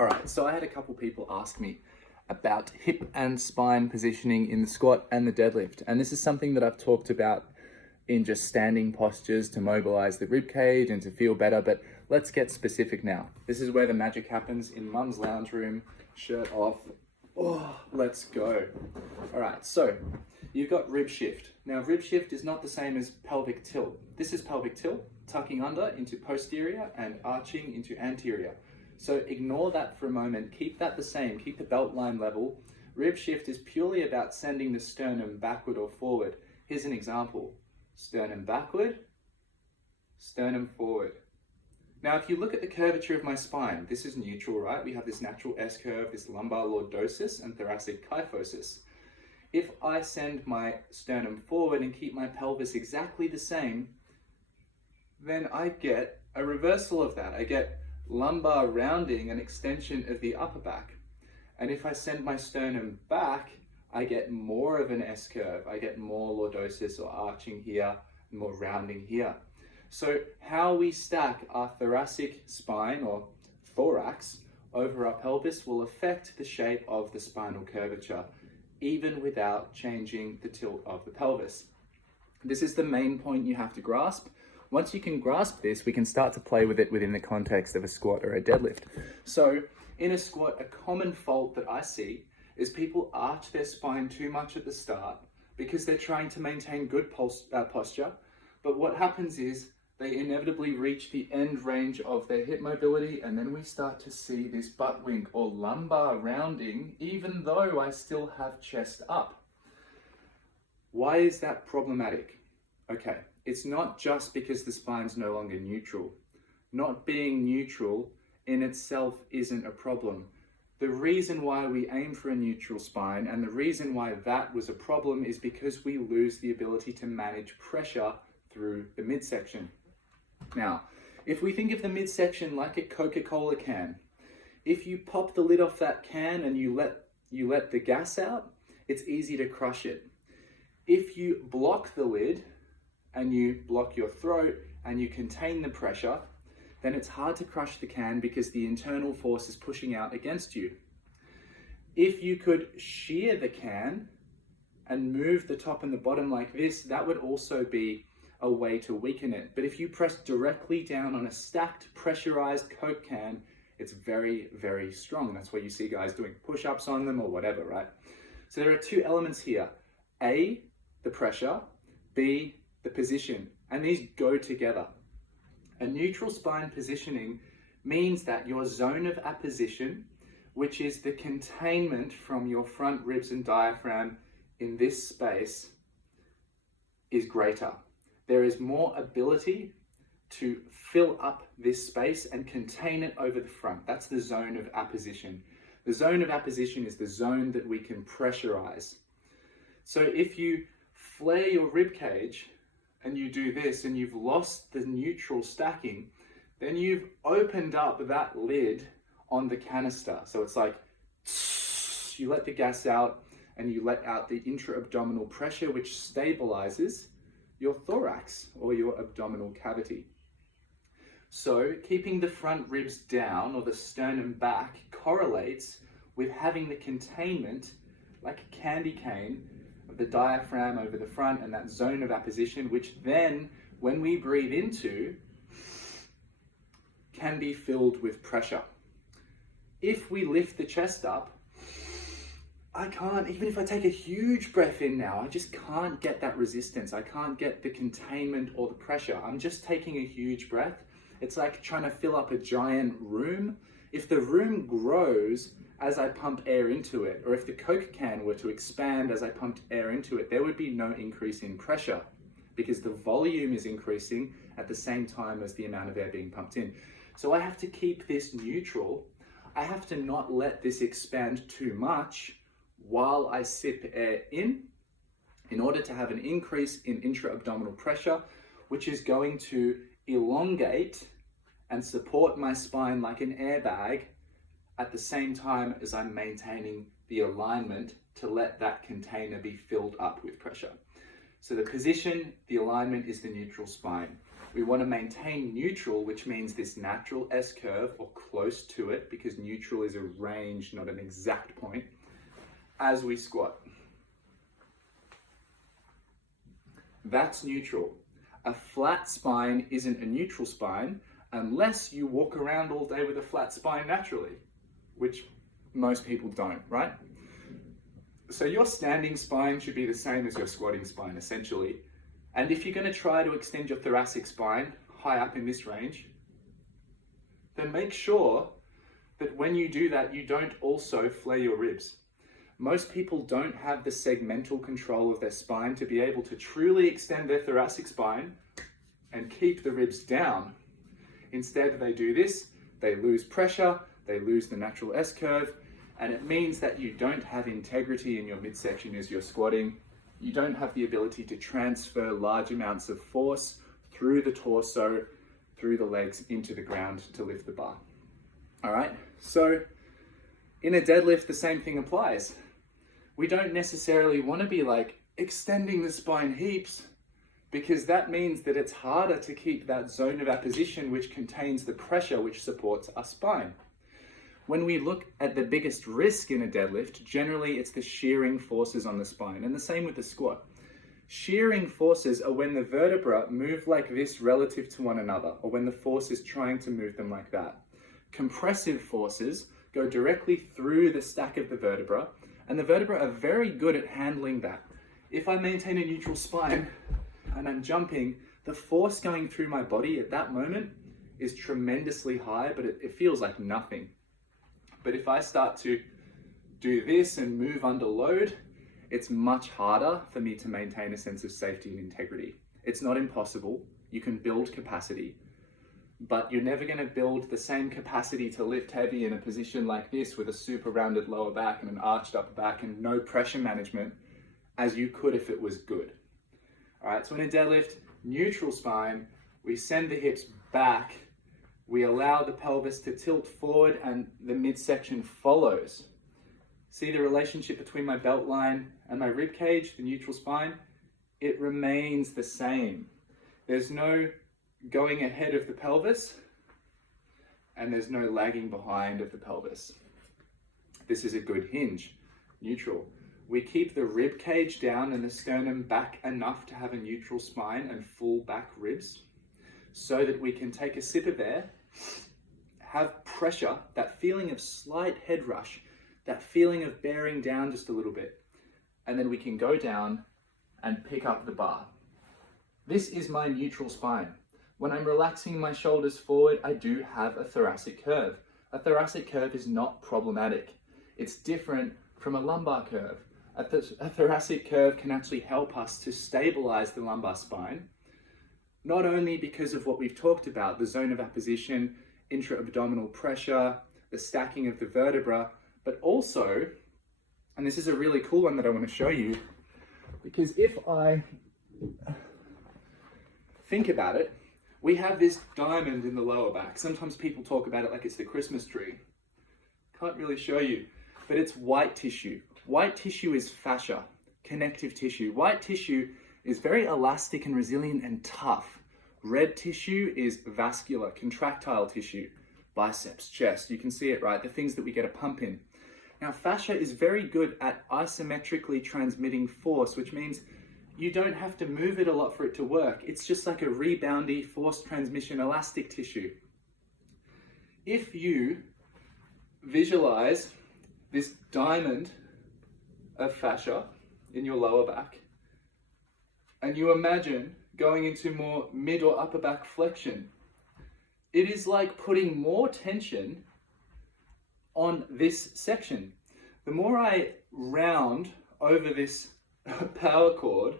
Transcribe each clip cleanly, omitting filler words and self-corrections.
All right, so I had a couple people ask me about hip and spine positioning in the squat and the deadlift. And this is something that I've talked about in just standing postures to mobilize the rib cage and to feel better, but let's get specific now. This is where the magic happens in mum's lounge room, shirt off. Oh, let's go. All right, so you've got rib shift. Now, rib shift is not the same as pelvic tilt. This is pelvic tilt, tucking under into posterior and arching into anterior. So ignore that for a moment, keep that the same, keep the belt line level. Rib shift is purely about sending the sternum backward or forward. Here's an example. Sternum backward, sternum forward. Now, if you look at the curvature of my spine, this is neutral, right? We have this natural S-curve, this lumbar lordosis and thoracic kyphosis. If I send my sternum forward and keep my pelvis exactly the same, then I get a reversal of that. I get lumbar rounding and extension of the upper back. And if I send my sternum back, I get more of an S-curve. I get more lordosis or arching here, more rounding here. So how we stack our thoracic spine or thorax over our pelvis will affect the shape of the spinal curvature, even without changing the tilt of the pelvis. This is the main point you have to grasp. Once you can grasp this, we can start to play with it within the context of a squat or a deadlift. So in a squat, a common fault that I see is people arch their spine too much at the start because they're trying to maintain good posture. But what happens is they inevitably reach the end range of their hip mobility, and then we start to see this butt wink or lumbar rounding, even though I still have chest up. Why is that problematic? Okay, it's not just because the spine's no longer neutral. Not being neutral in itself isn't a problem. The reason why we aim for a neutral spine and the reason why that was a problem is because we lose the ability to manage pressure through the midsection. Now, if we think of the midsection like a Coca-Cola can, if you pop the lid off that can and you let the gas out, it's easy to crush it. If you block the lid and you block your throat and you contain the pressure, then it's hard to crush the can because the internal force is pushing out against you. If you could shear the can and move the top and the bottom like this, that would also be a way to weaken it. But if you press directly down on a stacked pressurized Coke can, it's very, very strong. That's why you see guys doing push-ups on them or whatever, right? So there are two elements here. A, the pressure, B, the position, and these go together. A neutral spine positioning means that your zone of apposition, which is the containment from your front ribs and diaphragm in this space, is greater. There is more ability to fill up this space and contain it over the front. That's the zone of apposition. The zone of apposition is the zone that we can pressurize. So if you flare your rib cage and you do this and you've lost the neutral stacking, then you've opened up that lid on the canister. So it's like you let the gas out and you let out the intra-abdominal pressure, which stabilizes your thorax or your abdominal cavity. So keeping the front ribs down or the sternum back correlates with having the containment, like a candy cane, of the diaphragm over the front and that zone of apposition, which then, when we breathe into, can be filled with pressure. If we lift the chest up, I can't, even if I take a huge breath in now, I just can't get that resistance. I can't get the containment or the pressure. I'm just taking a huge breath. It's like trying to fill up a giant room. If the room grows as I pump air into it, or if the Coke can were to expand as I pumped air into it, there would be no increase in pressure because the volume is increasing at the same time as the amount of air being pumped in. So I have to keep this neutral. I have to not let this expand too much while I sip air in order to have an increase in intra-abdominal pressure, which is going to elongate and support my spine like an airbag at the same time as I'm maintaining the alignment to let that container be filled up with pressure. So the position, the alignment is the neutral spine. We want to maintain neutral, which means this natural S-curve or close to it, because neutral is a range, not an exact point, as we squat. That's neutral. A flat spine isn't a neutral spine unless you walk around all day with a flat spine naturally, which most people don't, right? So your standing spine should be the same as your squatting spine, essentially. And if you're going to try to extend your thoracic spine high up in this range, then make sure that when you do that, you don't also flare your ribs. Most people don't have the segmental control of their spine to be able to truly extend their thoracic spine and keep the ribs down. Instead, they do this, they lose pressure, they lose the natural S-curve, and it means that you don't have integrity in your midsection as you're squatting. You don't have the ability to transfer large amounts of force through the torso, through the legs, into the ground to lift the bar. All right, so in a deadlift, the same thing applies. We don't necessarily want to be like extending the spine heaps, because that means that it's harder to keep that zone of apposition which contains the pressure which supports our spine. When we look at the biggest risk in a deadlift, generally it's the shearing forces on the spine, and the same with the squat. Shearing forces are when the vertebrae move like this relative to one another, or when the force is trying to move them like that. Compressive forces go directly through the stack of the vertebra, and the vertebrae are very good at handling that. If I maintain a neutral spine and I'm jumping, the force going through my body at that moment is tremendously high, but it feels like nothing. But if I start to do this and move under load, it's much harder for me to maintain a sense of safety and integrity. It's not impossible. You can build capacity, but you're never going to build the same capacity to lift heavy in a position like this with a super rounded lower back and an arched upper back and no pressure management as you could if it was good. All right, so in a deadlift, neutral spine, we send the hips back, we allow the pelvis to tilt forward and the midsection follows. See the relationship between my belt line and my rib cage, the neutral spine? It remains the same. There's no going ahead of the pelvis, and there's no lagging behind of the pelvis. This is a good hinge, neutral. We keep the rib cage down and the sternum back enough to have a neutral spine and full back ribs, so that we can take a sip of air, have pressure, that feeling of slight head rush, that feeling of bearing down just a little bit, and then we can go down and pick up the bar. This is my neutral spine. When I'm relaxing my shoulders forward, I do have a thoracic curve. A thoracic curve is not problematic. It's different from a lumbar curve. A thoracic curve can actually help us to stabilize the lumbar spine, not only because of what we've talked about, the zone of apposition, intra-abdominal pressure, the stacking of the vertebra, but also, and this is a really cool one that I want to show you, because if I think about it, we have this diamond in the lower back. Sometimes people talk about it like it's the Christmas tree. Can't really show you, but it's white tissue. White tissue is fascia, connective tissue. White tissue is very elastic and resilient and tough. Red tissue is vascular, contractile tissue, biceps, chest. You can see it, right? The things that we get a pump in. Now, fascia is very good at isometrically transmitting force, which means you don't have to move it a lot for it to work. It's just like a reboundy force transmission elastic tissue. If you visualize this diamond of fascia in your lower back, and you imagine going into more mid or upper back flexion, it is like putting more tension on this section. The more I round over this power cord,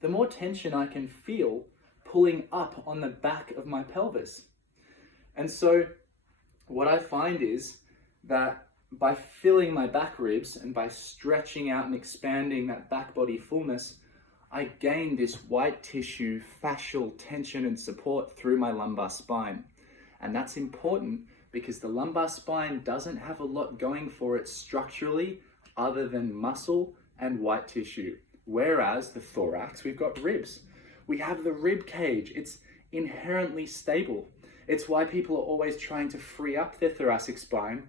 the more tension I can feel pulling up on the back of my pelvis. And so what I find is that by filling my back ribs and by stretching out and expanding that back body fullness, I gain this white tissue fascial tension and support through my lumbar spine. And that's important because the lumbar spine doesn't have a lot going for it structurally other than muscle and white tissue. Whereas the thorax, we've got ribs. We have the rib cage. It's inherently stable. It's why people are always trying to free up their thoracic spine,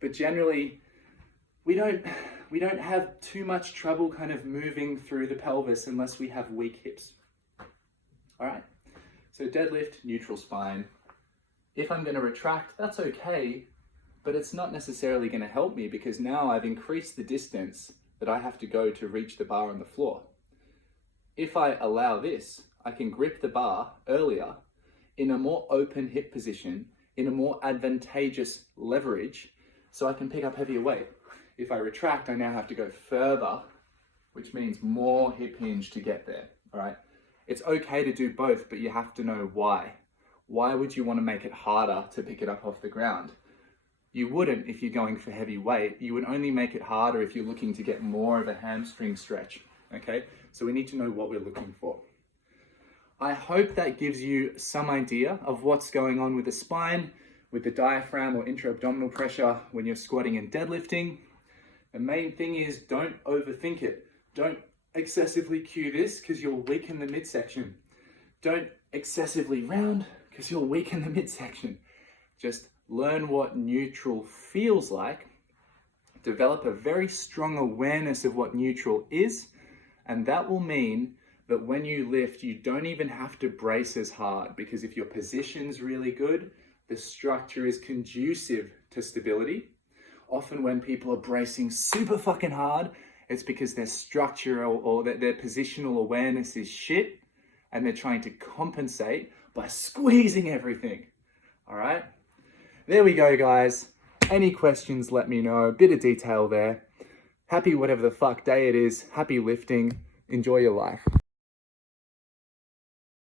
but generally we don't have too much trouble kind of moving through the pelvis unless we have weak hips. All right, so deadlift, neutral spine. If I'm going to retract, that's okay, but it's not necessarily going to help me because now I've increased the distance that I have to go to reach the bar on the floor. If I allow this, I can grip the bar earlier in a more open hip position, in a more advantageous leverage, so I can pick up heavier weight. If I retract, I now have to go further, which means more hip hinge to get there, all right? It's okay to do both, but you have to know why. Why would you want to make it harder to pick it up off the ground? You wouldn't if you're going for heavy weight. You would only make it harder if you're looking to get more of a hamstring stretch, okay? So we need to know what we're looking for. I hope that gives you some idea of what's going on with the spine, with the diaphragm or intra-abdominal pressure when you're squatting and deadlifting. The main thing is don't overthink it. Don't excessively cue this because you'll weaken the midsection. Don't excessively round because you'll weaken the midsection. Just learn what neutral feels like. Develop a very strong awareness of what neutral is, and that will mean that when you lift, you don't even have to brace as hard, because if your position's really good, the structure is conducive to stability. Often when people are bracing super fucking hard, it's because their structural or their positional awareness is shit, and they're trying to compensate by squeezing everything. All right? There we go, guys. Any questions, let me know. A bit of detail there. Happy whatever the fuck day it is. Happy lifting. Enjoy your life.